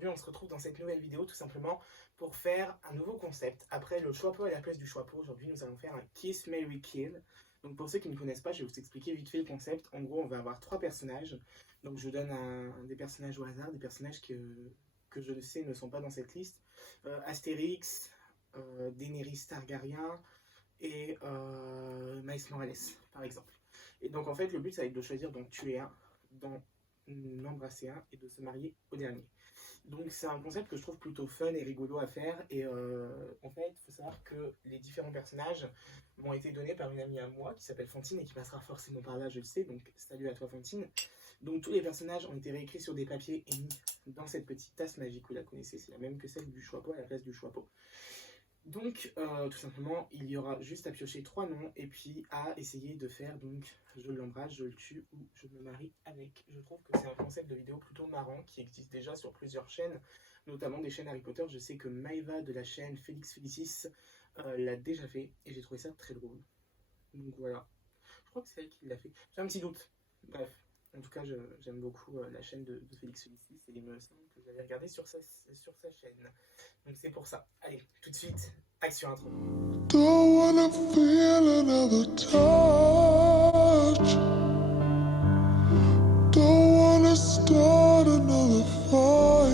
aujourd'hui on se retrouve dans cette nouvelle vidéo tout simplement pour faire un nouveau concept. Après le choix-peau à la place du choix-peau, aujourd'hui nous allons faire un Kiss, Marry, Kill. Donc pour ceux qui ne connaissent pas, je vais vous expliquer vite fait le concept. En gros, on va avoir 3 personnages. Donc je donne des personnages au hasard, des personnages que je sais ne sont pas dans cette liste. Astérix, Daenerys Targaryen et Miles Morales par exemple. Et donc en fait le but ça va être de choisir d'en tuer un, d'en embrasser un et de se marier au dernier. Donc c'est un concept que je trouve plutôt fun et rigolo à faire. Et en fait, il faut savoir que les différents personnages m'ont été donnés par une amie à moi qui s'appelle Fantine et qui passera forcément par là, je le sais. Donc salut à toi Fantine. Donc tous les personnages ont été réécrits sur des papiers et mis dans cette petite tasse magique, vous la connaissez, c'est la même que celle du choix-peau à la place du choix-peau. Donc, tout simplement, il y aura juste à piocher 3 noms et puis à essayer de faire donc je l'embrasse, je le tue ou je me marie avec. Je trouve que c'est un concept de vidéo plutôt marrant qui existe déjà sur plusieurs chaînes, notamment des chaînes Harry Potter. Je sais que Maëva de la chaîne Félix Félicis l'a déjà fait et j'ai trouvé ça très drôle. Donc voilà, je crois que c'est elle qui l'a fait. J'ai un petit doute. Bref, en tout cas, j'aime beaucoup la chaîne de Félix Félicis et il me semble que j'avais regardé sur sa chaîne. Donc c'est pour ça. Allez, tout de suite, action intro. Don't wanna feel another touch. Don't wanna start another fire.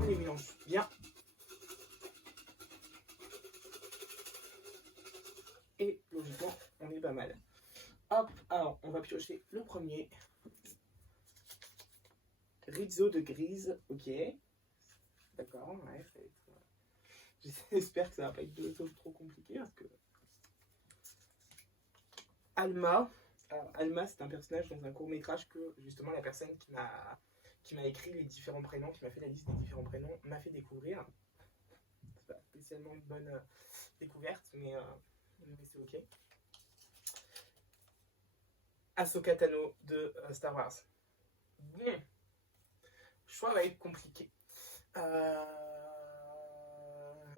On les mélange bien. Et logiquement, on est pas mal. Hop, alors on va piocher le premier. Rizzo de Grise, ok. D'accord, ouais, ça va être... J'espère que ça va pas être trop compliqué parce que... Alma. Alors, Alma, c'est un personnage dans un court-métrage que justement la personne qui m'a écrit les différents prénoms, qui m'a fait la liste des différents prénoms, m'a fait découvrir. C'est pas spécialement une bonne découverte, mais c'est ok. Ahsoka Tano de Star Wars. Bon. Le choix va être compliqué.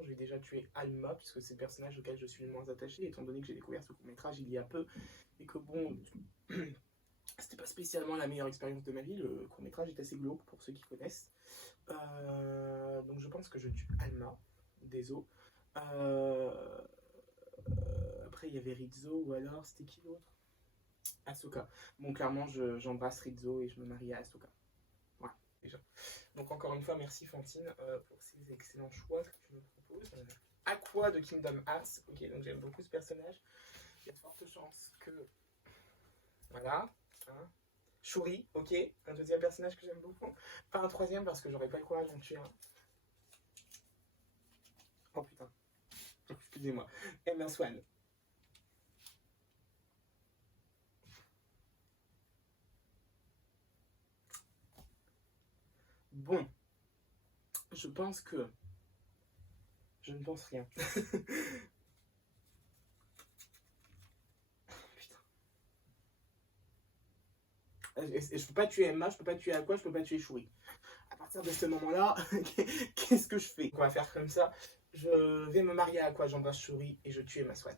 J'ai déjà tué Alma, puisque c'est le personnage auquel je suis le moins attaché, étant donné que j'ai découvert ce court-métrage il y a peu, et que bon, c'était pas spécialement la meilleure expérience de ma vie. Le court-métrage est assez glauque pour ceux qui connaissent. Donc je pense que je tue Alma, désolé. Après il y avait Rizzo, ou alors c'était qui l'autre? Ahsoka. Bon, clairement, j'embrasse Rizzo et je me marie à Ahsoka. Voilà, déjà. Donc encore une fois, merci Fantine pour ces excellents choix que tu me proposes. Aqua de Kingdom Hearts. Ok, donc j'aime beaucoup ce personnage. Il y a de fortes chances que... Voilà. Hein. Shuri, ok. Un deuxième personnage que j'aime beaucoup. Pas un troisième parce que j'aurais pas le courage d'en tuer un. Oh putain. Excusez-moi. Emma Swan. Bon. Je pense que... Je ne pense rien. Je peux pas tuer Emma, je peux pas tuer Aqua, je peux pas tuer Shuri. À partir de ce moment-là, qu'est-ce que je fais? On va faire comme ça. Je vais me marier à Aqua, j'embrasse Shuri et je tue Emma Swan.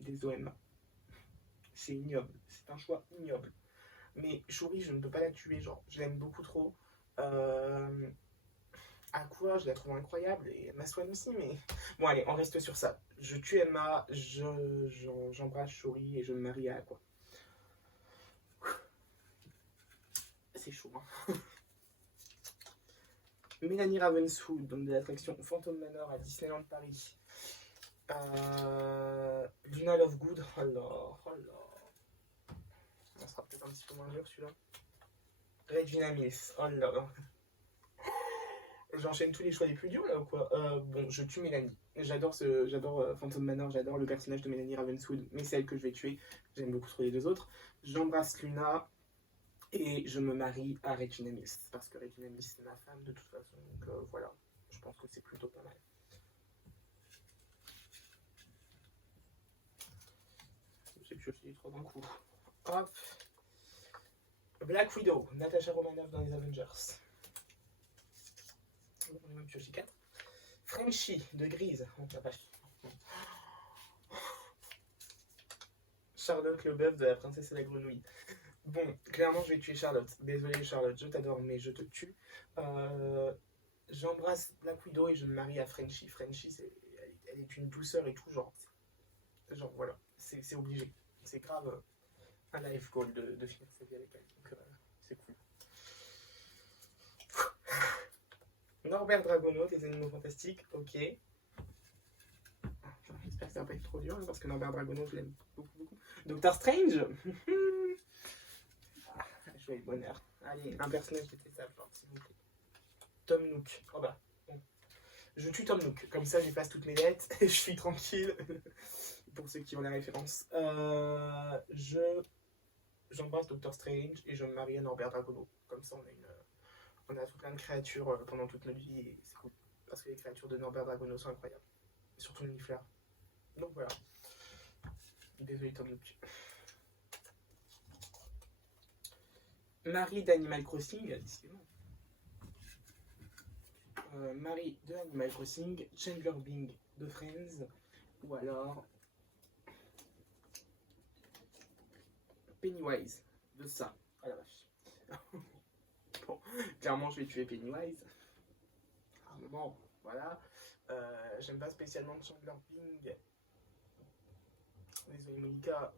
Désolé Emma. C'est ignoble, c'est un choix ignoble. Mais Shuri, je ne peux pas la tuer, genre, je l'aime beaucoup trop. Aqua, je la trouve incroyable, et Emma Swan aussi, mais... Bon allez, on reste sur ça. Je tue Emma, j'embrasse Shuri et je me marie à Aqua. C'est chaud, hein. Mélanie Ravenswood, donc de l'attraction Phantom Manor à Disneyland Paris. Luna Lovegood, oh là. Ça sera peut-être un petit peu moins dur celui-là. Regina Mills, oh là. J'enchaîne tous les choix les plus durs là ou quoi? Bon, je tue Mélanie. J'adore Phantom Manor, j'adore le personnage de Mélanie Ravenswood, mais c'est elle que je vais tuer. J'aime beaucoup trop les deux autres. J'embrasse Luna. Et je me marie à Regina Mills, parce que Regina Mills c'est ma femme de toute façon, donc voilà, je pense que c'est plutôt pas mal. J'ai pioché les 3 d'un coup. Hop. Black Widow, Natasha Romanoff dans les Avengers. On a même pioché 4. Frenchie de Grise, oh la vache. Charlotte Leboeuf de La Princesse et la Grenouille. Bon, clairement, je vais tuer Charlotte. Désolée, Charlotte, je t'adore, mais je te tue. Euh, J'embrasse Black Widow et je me marie à Frenchie. Frenchie, elle est une douceur et tout, genre voilà, c'est obligé. C'est grave un life goal de finir sa vie avec elle. Donc, c'est cool. Norbert Dragono, des animaux fantastiques, ok. J'espère que ça va pas être trop dur, parce que Norbert Dragono, je l'aime beaucoup, beaucoup. Doctor Strange. Joyeux bonheur. Allez, un personnage détestable, s'il vous plaît. Tom Nook. Oh bah, bon. Je tue Tom Nook. Comme ça, j'efface toutes mes dettes et je suis tranquille. Pour ceux qui ont la référence. J'embrasse Doctor Strange et je me marie à Norbert Dragono. Comme ça, on a tout plein de créatures pendant toute notre vie et c'est cool. Parce que les créatures de Norbert Dragono sont incroyables. Surtout Nifleur. Donc voilà. Désolé Tom Nook. Marie d'Animal Crossing, décidément. Marie de Animal Crossing, Chandler Bing de Friends, ou alors Pennywise de ça. Ah la vache. Bon, clairement je vais tuer Pennywise. À un moment, voilà. J'aime pas spécialement Chandler Bing. Désolé Monica,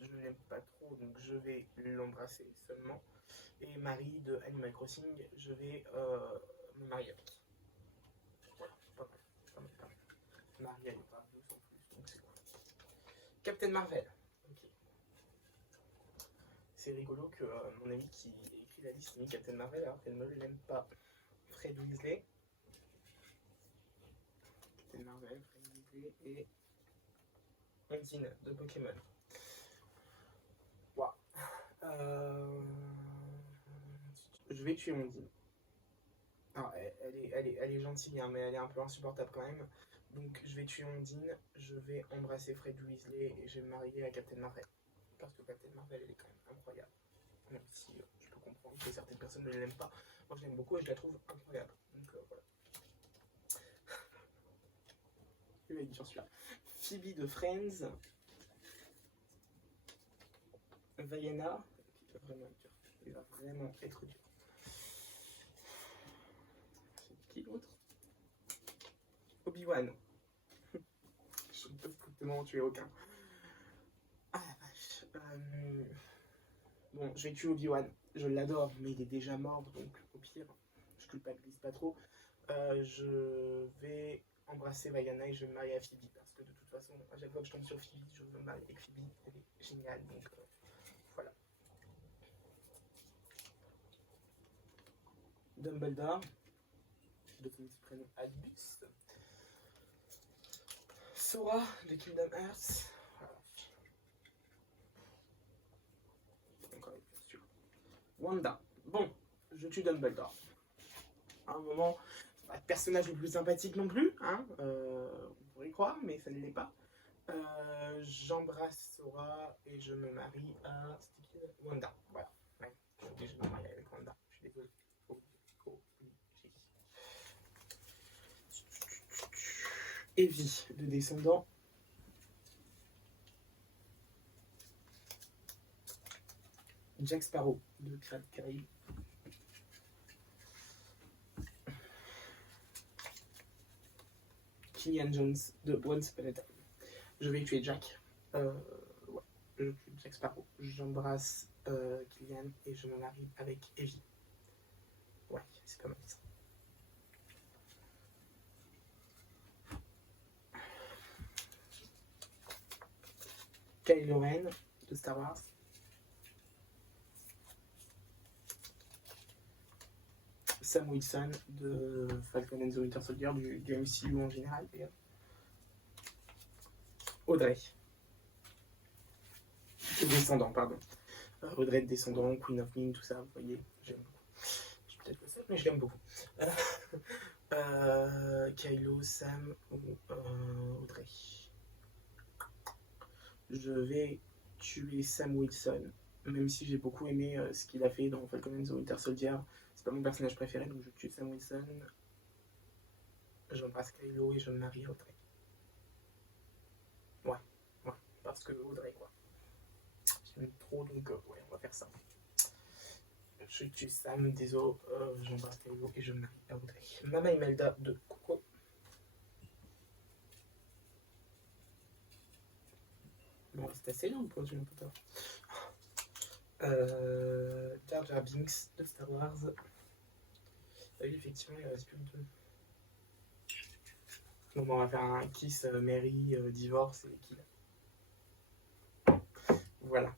je ne l'aime pas trop, donc je vais l'embrasser seulement. Et Marie de Animal Crossing, je vais me marier avec. Voilà, pas mal, pas mal, pas mal. Marie, elle est pas douce en plus, donc c'est cool. Captain Marvel. Ok. C'est rigolo que mon ami qui a écrit la liste ait mis Captain Marvel alors qu'elle ne l'aime pas. Fred Weasley. Captain Marvel, Fred Weasley et Ondine de Pokémon. Wow. Je vais tuer Ondine. Alors, elle est gentille, hein, mais elle est un peu insupportable quand même. Donc je vais tuer Ondine, je vais embrasser Fred Weasley et je vais me marier à Captain Marvel. Parce que Captain Marvel, elle est quand même incroyable. Même si je peux comprendre que certaines personnes ne l'aiment pas. Moi, je l'aime beaucoup et je la trouve incroyable. Donc voilà. Il va être dur celui-là. Phoebe de Friends. Vaiana. Il va vraiment être dur. Il va vraiment être dur. C'est qui l'autre? Obi-Wan. Je ne peux strictement tuer aucun. Ah la vache. Bon, je vais tuer Obi-Wan. Je l'adore, mais il est déjà mort, donc au pire, je culpabilise pas trop. Je vais embrasser Vaiana et je vais me marier à Phoebe. Parce que de toute façon, à chaque fois que je tombe sur Phoebe, je veux me marier avec Phoebe. Elle est géniale, donc voilà. Dumbledore. De son petit prénom Albus. Sora de Kingdom Hearts. Voilà. Encore une question. Wanda. Bon, je tue Dumbledore. À un moment, pas le personnage le plus sympathique non plus, hein, on pourrait croire, mais ça ne l'est pas. J'embrasse Sora et je me marie à Wanda. Voilà. Ouais, je me marie avec Wanda. Je suis désolé. Evie, de descendant. Jack Sparrow, de Caraïbes. Killian Jones, de Once Upon a Time. Je vais tuer Jack. Ouais, je tue Jack Sparrow. J'embrasse Killian et je me marie avec Evie. Ouais, c'est pas mal ça. Kylo Ren de Star Wars. Sam Wilson de Falcon and the Winter Soldier, du MCU en général d'ailleurs. Audrey. Descendant, pardon. Audrey de Descendant, Queen of Ming, tout ça, vous voyez, j'aime beaucoup. Je suis peut-être le seul, mais je l'aime beaucoup. Kylo, Sam ou Audrey. Je vais tuer Sam Wilson, même si j'ai beaucoup aimé ce qu'il a fait dans Falcon and the Winter Soldier. C'est pas mon personnage préféré, donc je tue Sam Wilson. J'embrasse Kylo et je me marie à Audrey. Ouais, parce que Audrey, quoi. filme trop, donc ouais, on va faire ça. Je tue Sam, désolé, j'embrasse Théo et je me marie à Audrey. Mama Imelda de Coco. Bon, c'est assez long pour du Potter. Jar Jar Binks de Star Wars. Oui, effectivement, il reste plus que 2. Donc on va faire un Kiss, Mary, divorce et kill. Voilà.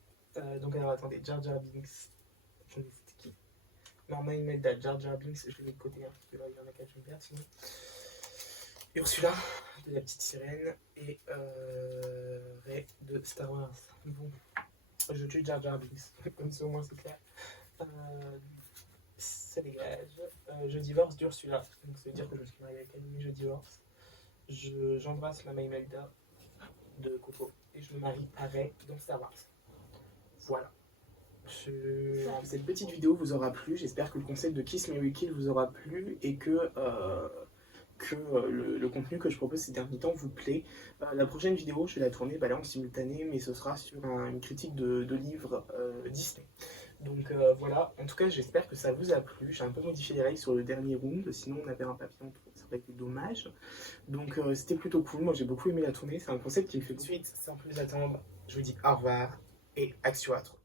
Donc alors attendez, Jar Jar Binks. Attendez, c'était qui? Mama Imelda, Jar Jar Binks, je l'ai mis de côté, hein, parce qu'il y en a qu'à je me perds sinon. Ursula, de la petite sirène, et Rey de Star Wars. Bon, je tue Jar Jar Binks, comme ça au moins c'est clair. Ça dégage. Je divorce d'Ursula, donc ça veut dire que je suis mariée avec elle, mais je divorce. J'embrasse Mama Imelda de Coco, et je me marie à Rey dans Star Wars. Voilà. Cette petite vidéo vous aura plu, j'espère que le concept de Kiss Mary Kill vous aura plu et que le contenu que je propose ces derniers temps vous plaît. La prochaine vidéo, je vais la tourner là en simultané, mais ce sera sur une critique de livres Disney. Donc voilà, en tout cas j'espère que ça vous a plu. J'ai un peu modifié les règles sur le dernier round, sinon on avait un papillon, ça aurait été dommage. Donc c'était plutôt cool, moi j'ai beaucoup aimé la tournée, c'est un concept qui me fait tout de suite, sans plus attendre, je vous dis au revoir et Axio à 3.